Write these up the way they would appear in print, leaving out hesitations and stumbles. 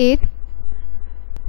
8।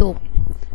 2।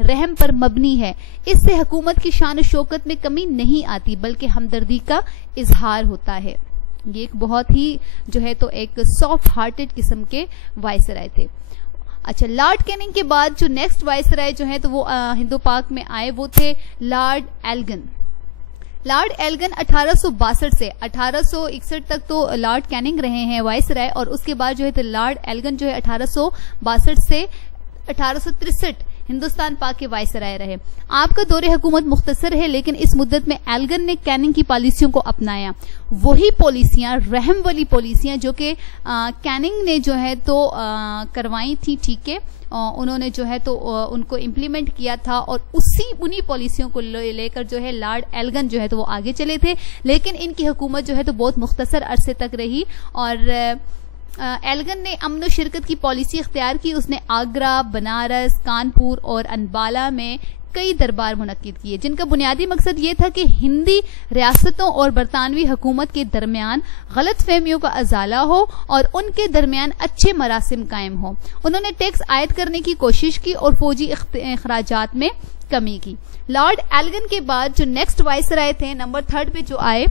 رحم پر مبنی ہے. اس سے حکومت کی شان و شوکت میں کمی نہیں آتی بلکہ ہمدردی کا اظہار ہوتا ہے. یہ ایک بہت ہی جو ہے تو ایک سافٹ ہارٹڈ قسم کے وائسرائے تھے. اچھا, لارڈ کیننگ کے بعد جو نیکسٹ وائسرائے جو ہیں تو وہ ہندو پاک میں آئے وہ تھے لارڈ ایلگن. لارڈ ایلگن 1862 سے 1861 تک تو لارڈ کیننگ رہے ہیں وائسرائے, اور اس کے بعد جو ہے تو لارڈ ایلگن جو ہے 1862 سے 1863 ہندوستان پاک کے وائسرائے رہے. آپ کا دور حکومت مختصر ہے لیکن اس مدت میں ایلگن نے کیننگ کی پالیسیوں کو اپنایا. وہی پالیسیاں, رحم والی پالیسیاں جو کہ کیننگ نے جو ہے تو کروائی تھی, ٹھیک ہے, انہوں نے جو ہے تو ان کو امپلیمنٹ کیا تھا, اور انہی پالیسیوں کو لے کر جو ہے لارڈ ایلگن جو ہے تو وہ آگے چلے تھے. لیکن ان کی حکومت جو ہے تو بہت مختصر عرصے تک رہی, اور ایلگن نے امن و شرکت کی پالیسی اختیار کی. اس نے آگرہ, بنارس, کانپور اور انبالہ میں کئی دربار منعقد کیے جن کا بنیادی مقصد یہ تھا کہ ہندی ریاستوں اور برطانوی حکومت کے درمیان غلط فہمیوں کا ازالہ ہو اور ان کے درمیان اچھے مراسم قائم ہوں. انہوں نے ٹیکس عائد کرنے کی کوشش کی اور فوجی اخراجات میں کمی کی. لارڈ ایلگن کے بعد جو نیکسٹ وائسرائے تھے نمبر 3 پہ جو آئے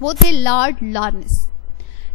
وہ تھے لارڈ لارنس.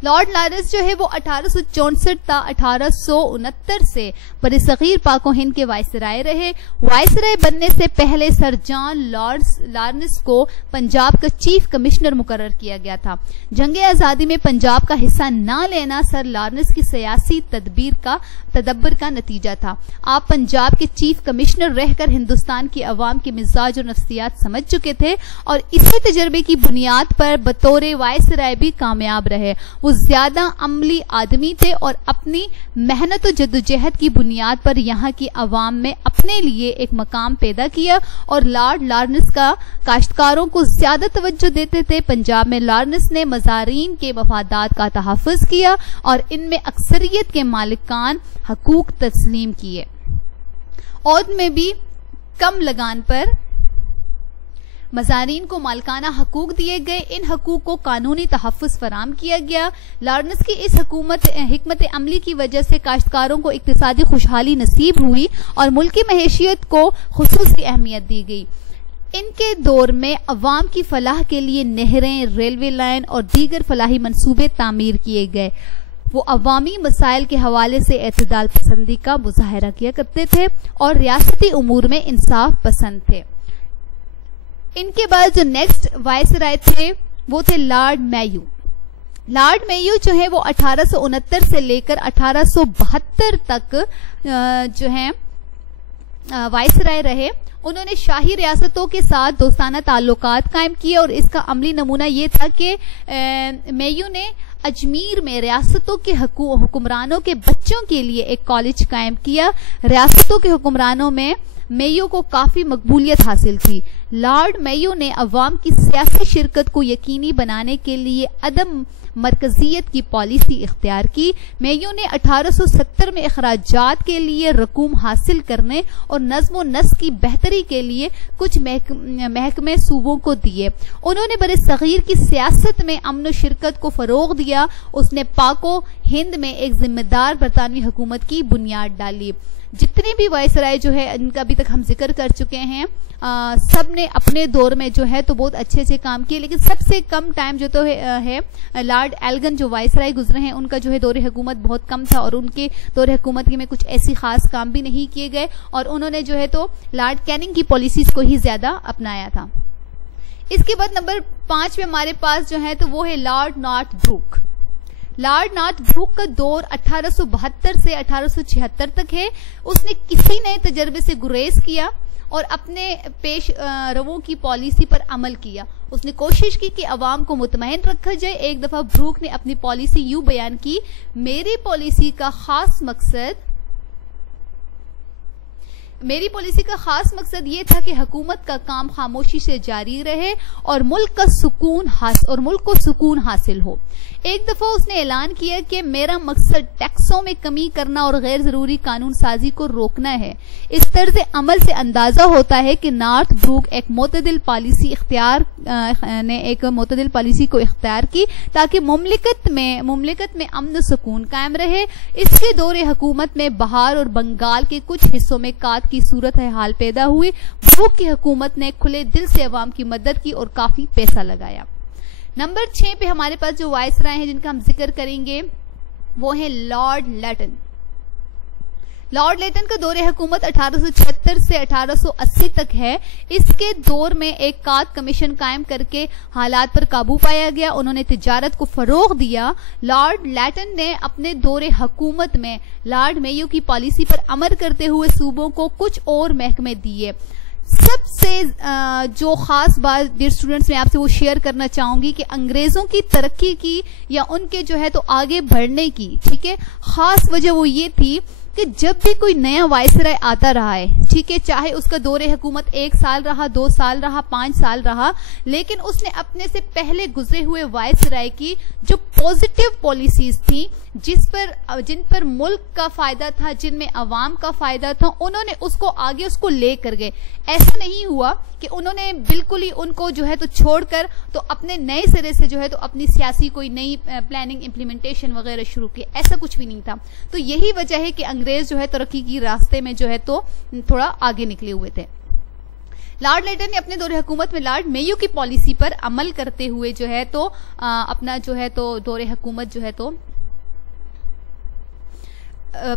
لارڈ لارنس جو ہے وہ 1864 تا 1869 سے برصغیر پاک و ہند کے وائسرائے رہے. وائسرائے بننے سے پہلے سر جان لارنس کو پنجاب کا چیف کمشنر مقرر کیا گیا تھا. جنگ آزادی میں پنجاب کا حصہ نہ لینا سر لارنس کی سیاسی تدبر کا نتیجہ تھا. آپ پنجاب کے چیف کمشنر رہ کر ہندوستان کی عوام کے مزاج اور نفسیات سمجھ چکے تھے اور اسی تجربے کی بنیاد پر بطور وائسرائے بھی کامیاب رہے. وہ زیادہ عملی آدمی تھے اور اپنی محنت و جدوجہد کی بنیاد پر یہاں کی عوام میں اپنے لیے ایک مقام پیدا کیا, اور لارڈ لارنس کا کاشتکاروں کو زیادہ توجہ دیتے تھے. پنجاب میں لارنس نے مزارعین کے مفادات کا تحفظ کیا اور ان میں اکثریت کے مالکان حقوق تسلیم کیے. عہد میں بھی کم لگان پر مزارعین کو مالکانہ حقوق دیے گئے. ان حقوق کو قانونی تحفظ فراہم کیا گیا. لارنس کی اس حکمت عملی کی وجہ سے کاشتکاروں کو اقتصادی خوشحالی نصیب ہوئی اور ملکی معیشت کو خصوصی اہمیت دی گئی. ان کے دور میں عوام کی فلاح کے لیے نہریں, ریلوے لائن اور دیگر فلاحی منصوبے تعمیر کیے گئے. وہ عوامی مسائل کے حوالے سے اعتدال پسندی کا مظاہرہ کیا کرتے تھے اور ریاستی امور میں انصاف پسند تھے. ان کے بعد جو نیکسٹ وائسرائے تھے وہ تھے لارڈ میو. لارڈ میو جو ہے وہ 1869 سے لے کر 1872 تک جو ہیں وائسرائے رہے. انہوں نے شاہی ریاستوں کے ساتھ دوستانہ تعلقات قائم کیے اور اس کا عملی نمونہ یہ تھا کہ میو نے اجمیر میں ریاستوں کے حکمرانوں کے بچوں کے لیے ایک کالج قائم کیا. ریاستوں کے حکمرانوں میں میو کو کافی مقبولیت حاصل تھی. لارڈ میو نے عوام کی سیاسی شرکت کو یقینی بنانے کے لیے عدم مرکزیت کی پالیسی اختیار کی. میو نے 1870 میں اخراجات کے لیے رقوم حاصل کرنے اور نظم و نسق کی بہتری کے لیے کچھ محکمے صوبوں کو دیے. انہوں نے برصغیر کی سیاست میں امن و شرکت کو فروغ دیا. اس نے پاک و ہند میں ایک ذمہ دار برطانوی حکومت کی بنیاد ڈالی. جتنے بھی وائسرائے جو ہے ان کا ابھی تک ہم ذکر کر چکے ہیں, سب نے اپنے دور میں جو ہے تو بہت اچھے سے کام کیے, لیکن سب سے کم ٹائم جو تو ہے لارڈ ایلگن جو وائسرائے گزرے ہیں ان کا جو ہے دور حکومت بہت کم تھا اور ان کے دور حکومت میں کچھ ایسی خاص کام بھی نہیں کیے گئے اور انہوں نے جو ہے تو لارڈ کیننگ کی پالیسیز کو ہی زیادہ اپنایا تھا. اس کے بعد نمبر 5 پہ ہمارے پاس جو ہے تو وہ ہے Lord Northbrook. Lord Northbrook کا دور 1872 سے 1876 تک ہے. اس نے کسی نئے تجربے سے گریز کیا اور اپنے پیش رووں کی پالیسی پر عمل کیا. اس نے کوشش کی کہ عوام کو مطمئن رکھا جائے. ایک دفعہ بروک نے اپنی پالیسی یوں بیان کی, میری پالیسی کا خاص مقصد یہ تھا کہ حکومت کا کام خاموشی سے جاری رہے اور ملک کو سکون حاصل ہو. ایک دفعہ اس نے اعلان کیا کہ میرا مقصد ٹیکسوں میں کمی کرنا اور غیر ضروری قانون سازی کو روکنا ہے. اس طرز عمل سے اندازہ ہوتا ہے کہ نارتھ بروک ایک معتدل پالیسی کو اختیار کی تاکہ مملکت میں امن و سکون قائم رہے. اس کے دور حکومت میں بہار اور بنگال کے کچھ حصوں میں کات کی صورت حال پیدا ہوئی، بروک کی حکومت نے کھلے دل سے عوام کی مدد کی اور کافی پیسہ لگایا۔ نمبر 6 پہ ہمارے پاس جو وائسرائے ہیں جن کا ہم ذکر کریں گے وہ ہیں لارڈ لیٹن۔ لارڈ لیٹن کا دور حکومت 1876 سے 1880 تک ہے۔ اس کے دور میں ایک کات کمیشن قائم کر کے حالات پر قابو پایا گیا، انہوں نے تجارت کو فروغ دیا۔ لارڈ لیٹن نے اپنے دور حکومت میں لارڈ میو کی پالیسی پر عمل کرتے ہوئے صوبوں کو کچھ اور محکمے دیے۔ سب سے جو خاص بات ڈیئر اسٹوڈنٹس میں آپ سے وہ شیئر کرنا چاہوں گی کہ انگریزوں کی ترقی کی یا ان کے جو ہے تو آگے بڑھنے کی ٹھیک ہے خاص وجہ وہ یہ تھی کہ جب بھی کوئی نیا وائسرائے آتا رہا ہے ٹھیک ہے، چاہے اس کا دور حکومت 1 سال رہا، 2 سال رہا، 5 سال رہا، لیکن اس نے اپنے سے پہلے گزرے ہوئے وائسرائے کی جو پوزیٹیو پالیسیز تھیں جن پر ملک کا فائدہ تھا، جن میں عوام کا فائدہ تھا، انہوں نے اس کو آگے اس کو لے کر گئے۔ ایسا نہیں ہوا کہ انہوں نے بالکل ہی ان کو جو ہے تو چھوڑ کر تو اپنے نئے سرے سے جو ہے تو اپنی سیاسی کوئی نئی پلاننگ امپلیمنٹیشن وغیرہ شروع کی، ایسا کچھ بھی نہیں تھا۔ تو یہی وجہ ہے کہ انگریز جو ہے ترقی کی راستے میں جو ہے تو تھوڑا آگے نکلے ہوئے تھے۔ لارڈ لیٹن نے اپنے دور حکومت میں لارڈ میو کی پالیسی پر عمل کرتے ہوئے جو ہے تو اپنا جو ہے تو دور حکومت جو ہے تو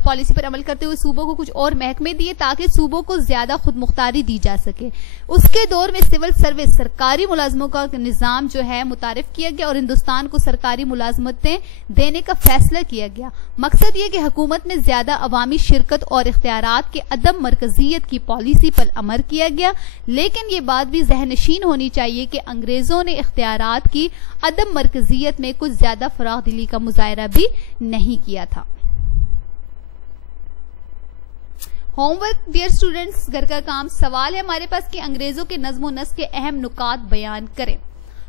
پالیسی پر عمل کرتے ہوئے صوبوں کو کچھ اور محکمے دیے تاکہ صوبوں کو زیادہ خود مختاری دی جا سکے۔ اس کے دور میں سول سروس سرکاری ملازموں کا نظام جو ہے متعارف کیا گیا اور ہندوستان کو سرکاری ملازمتیں دینے کا فیصلہ کیا گیا۔ مقصد یہ کہ حکومت میں زیادہ عوامی شرکت اور اختیارات کے عدم مرکزیت کی پالیسی پر عمل کیا گیا، لیکن یہ بات بھی ذہن نشین ہونی چاہیے کہ انگریزوں نے اختیارات کی عدم مرکزیت میں کچھ زیادہ فراخ دلی کا مظاہرہ بھی نہیں کیا تھا۔ ہوم ورک ڈیئر اسٹوڈنٹس، گھر کا کام سوال ہے ہمارے پاس کہ انگریزوں کے نظم و نسق کے اہم نکات بیان کریں۔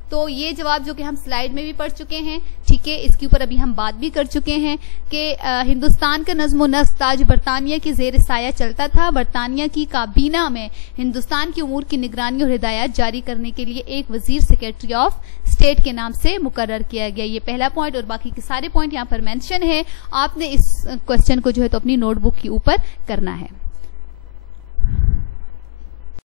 تو یہ جواب جو کہ ہم سلائیڈ میں بھی پڑھ چکے ہیں ٹھیک ہے، اس کے اوپر ابھی ہم بات بھی کر چکے ہیں کہ ہندوستان کا نظم و نسق تاج برطانیہ کے زیر سایہ چلتا تھا۔ برطانیہ کی کابینہ میں ہندوستان کے امور کی نگرانی اور ہدایات جاری کرنے کے لیے ایک وزیر سیکرٹری آف اسٹیٹ کے نام سے مقرر کیا گیا۔ یہ پہلا پوائنٹ اور باقی کے سارے پوائنٹ یہاں پر مینشن ہے، آپ نے اس کوسچن کو جو ہے تو اپنی نوٹ بک کے اوپر کرنا ہے۔